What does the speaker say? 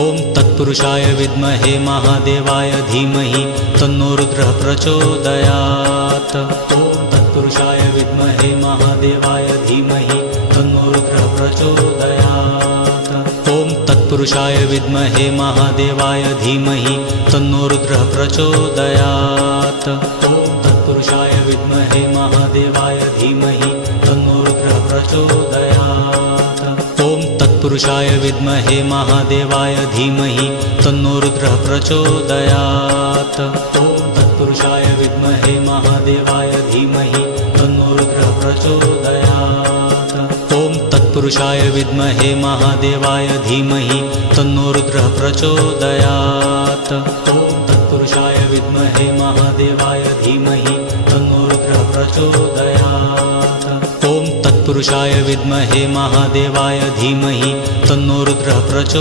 ॐ तत्पुरुषाय विद्महे महादेवाय धीमहि तन्नो रुद्रः प्रचोदयात्। ॐ तत्पुरुषाय विद्महे महादेवाय धीमहि तन्नो रुद्रः प्रचोदयात्। ॐ तत्पुरुषाय विद्महे महादेवाय धीमहि तन्नो रुद्रः प्रचोदयात्। ॐ तत्पुरुषाय विद्महे महादेवाय धीमहि तन्नो रुद्रः प्रचोदयात्। ॐ तत्पुरुषाय विद्महे महादेवाय धीमहि तन्नो रुद्रः प्रचोदयात्। ॐ तत्पुरुषाय विद्महे महादेवाय धीमहि तन्नो रुद्रः प्रचोदयात्। ॐ तत्पुरुषाय विद्महे महादेवाय धीमहि तन्नो रुद्रः प्रचोदयात्। ॐ तत्पुरुषाय विद्महे महादेवाय धीमहि तन्नो रुद्रः प्रचोदयात्। ॐ तत्पुरुषाय विद्महे महादेवाय धीमहि तन्नो रुद्रः प्रचोदयात्।